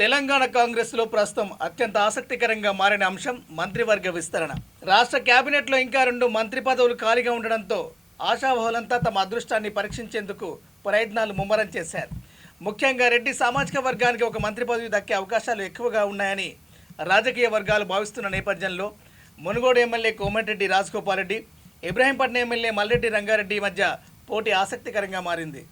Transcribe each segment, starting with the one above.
తెలంగాణ కాంగ్రెస్లో ప్రస్తుతం అత్యంత ఆసక్తికరంగా మారిన అంశం మంత్రివర్గ విస్తరణ. రాష్ట్ర కేబినెట్లో ఇంకా 2 మంత్రి పదవులు ఖాళీగా ఉండడంతో ఆశావహులంతా తమ అదృష్టాన్ని పరీక్షించేందుకు ప్రయత్నాలు ముమ్మరం చేశారు. ముఖ్యంగా రెడ్డి సామాజిక వర్గానికి ఒక మంత్రి పదవి దక్కే అవకాశాలు ఎక్కువగా ఉన్నాయని రాజకీయ వర్గాలు భావిస్తున్న నేపథ్యంలో మునుగోడు ఎమ్మెల్యే కోమటిరెడ్డి రాజగోపాల్ రెడ్డి, ఇబ్రహీంపట్నం ఎమ్మెల్యే మల్రెడ్డి రంగారెడ్డి మధ్య పోటీ ఆసక్తికరంగా మారింది.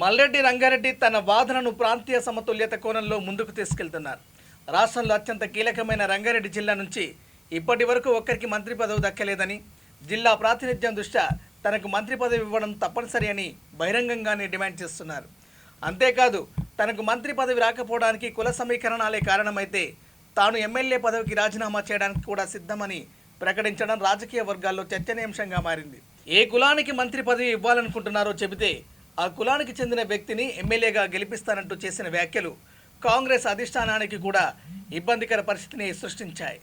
మల్రెడ్డి రంగారెడ్డి తన వాదనను ప్రాంతీయ సమతుల్యత కోణంలో ముందుకు తీసుకెళ్తున్నారు. రాష్ట్రంలో అత్యంత కీలకమైన రంగారెడ్డి జిల్లా నుంచి ఇప్పటి వరకు ఒక్కరికి మంత్రి పదవి దక్కలేదని, జిల్లా ప్రాతినిధ్యం దృష్ట్యా తనకు మంత్రి పదవి ఇవ్వడం తప్పనిసరి అని బహిరంగంగానే డిమాండ్ చేస్తున్నారు. అంతేకాదు, తనకు మంత్రి పదవి రాకపోవడానికి కుల సమీకరణాలే కారణమైతే తాను ఎమ్మెల్యే పదవికి రాజీనామా చేయడానికి కూడా సిద్ధమని ప్రకటించడం రాజకీయ వర్గాల్లో చర్చనీయాంశంగా మారింది. ఏ కులానికి మంత్రి పదవి ఇవ్వాలనుకుంటున్నారో చెబితే ఆ కులానికి చెందిన వ్యక్తిని ఎమ్మెల్యేగా గెలిపిస్తానంటూ చేసిన వ్యాఖ్యలు కాంగ్రెస్ అధిష్టానానికి కూడా ఇబ్బందికర పరిస్థితిని సృష్టించాయి.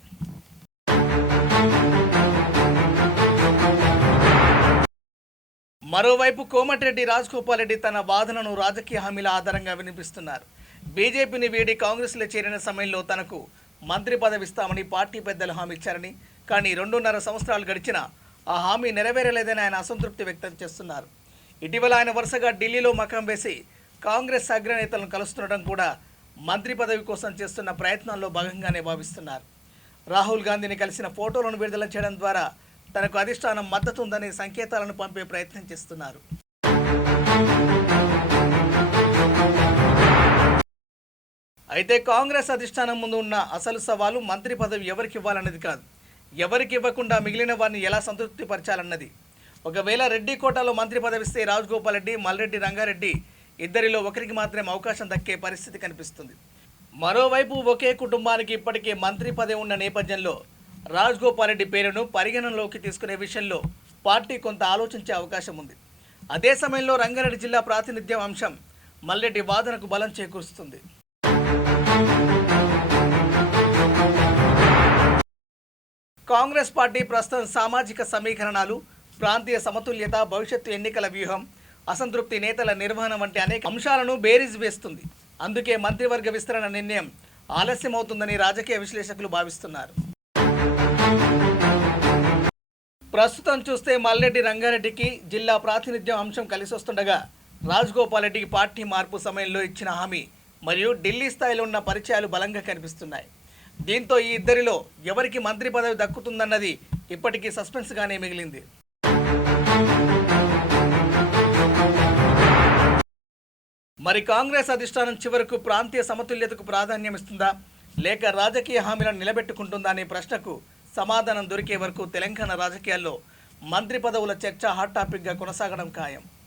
మరోవైపు కోమటిరెడ్డి రాజగోపాల్ రెడ్డి తన వాదనను రాజకీయ హామీల ఆధారంగా వినిపిస్తున్నారు. బీజేపీని వీడి కాంగ్రెస్లో చేరిన సమయంలో తనకు మంత్రి పదవి ఇస్తామని పార్టీ పెద్దలు హామీ ఇచ్చారని, కానీ 2.5 సంవత్సరాలు గడిచినా ఆ హామీ నెరవేరలేదని ఆయన అసంతృప్తి వ్యక్తం చేస్తున్నారు. ఇటీవల ఆయన వరుసగా ఢిల్లీలో మకాం వేసి కాంగ్రెస్ అగ్రనేతలను కలుస్తుండడం కూడా మంత్రి పదవి కోసం చేస్తున్న ప్రయత్నాల్లో భాగంగానే భావిస్తున్నారు. రాహుల్ గాంధీని కలిసిన ఫోటోలను విడుదల చేయడం ద్వారా తనకు అధిష్టానం మద్దతు ఉందనే సంకేతాలను పంపే ప్రయత్నం చేస్తున్నారు. అయితే కాంగ్రెస్ అధిష్టానం ముందు ఉన్న అసలు సవాలు మంత్రి పదవి ఎవరికి ఇవ్వాలన్నది కాదు, ఎవరికి ఇవ్వకుండా మిగిలిన వారిని ఎలా సంతృప్తిపరచాలన్నది. ఒకవేళ రెడ్డి కోటాలో మంత్రి పదవిస్తే రాజగోపాల్ రెడ్డి, మల్రెడ్డి రంగారెడ్డి ఇద్దరిలో ఒకరికి మాత్రమే అవకాశం దక్కే పరిస్థితి కనిపిస్తుంది. మరోవైపు ఒకే కుటుంబానికి ఇప్పటికే మంత్రి పదవి ఉన్న నేపథ్యంలో రాజగోపాల్ రెడ్డి పేరును పరిగణనలోకి తీసుకునే విషయంలో పార్టీ కొంత ఆలోచించే అవకాశం ఉంది. అదే సమయంలో రంగారెడ్డి జిల్లా ప్రాతినిధ్యం అంశం మల్రెడ్డి వాదనకు బలం చేకూరుస్తుంది. కాంగ్రెస్ పార్టీ ప్రస్తుతం సామాజిక సమీకరణాలు, ప్రాంతీయ సమతుల్యత, భవిష్యత్తు ఎన్నికల వ్యూహం, అసంతృప్తి నేతల నిర్వహణ వంటి అనేక అంశాలను బేరీజ్ వేస్తుంది. అందుకే మంత్రివర్గ విస్తరణ నిర్ణయం ఆలస్యమవుతుందని రాజకీయ విశ్లేషకులు భావిస్తున్నారు. ప్రస్తుతం చూస్తే మల్రెడ్డి రంగారెడ్డికి జిల్లా ప్రాతినిధ్యం అంశం కలిసొస్తుండగా, రాజగోపాల్ రెడ్డికి పార్టీ మార్పు సమయంలో ఇచ్చిన హామీ మరియు ఢిల్లీ స్థాయిలో ఉన్న పరిచయాలు బలంగా కనిపిస్తున్నాయి. దీంతో ఈ ఇద్దరిలో ఎవరికి మంత్రి పదవి దక్కుతుందన్నది ఇప్పటికీ సస్పెన్స్గానే మిగిలింది. మరి కాంగ్రెస్ అధిష్టానం చివరకు ప్రాంతీయ సమతుల్యతకు ప్రాధాన్యం ఇస్తుందా, లేక రాజకీయ హామీలను నిలబెట్టుకుంటుందా అనే ప్రశ్నకు సమాధానం దొరికే వరకు తెలంగాణ రాజకీయాల్లో మంత్రి పదవుల చర్చ హాట్ టాపిక్గా కొనసాగడం ఖాయం.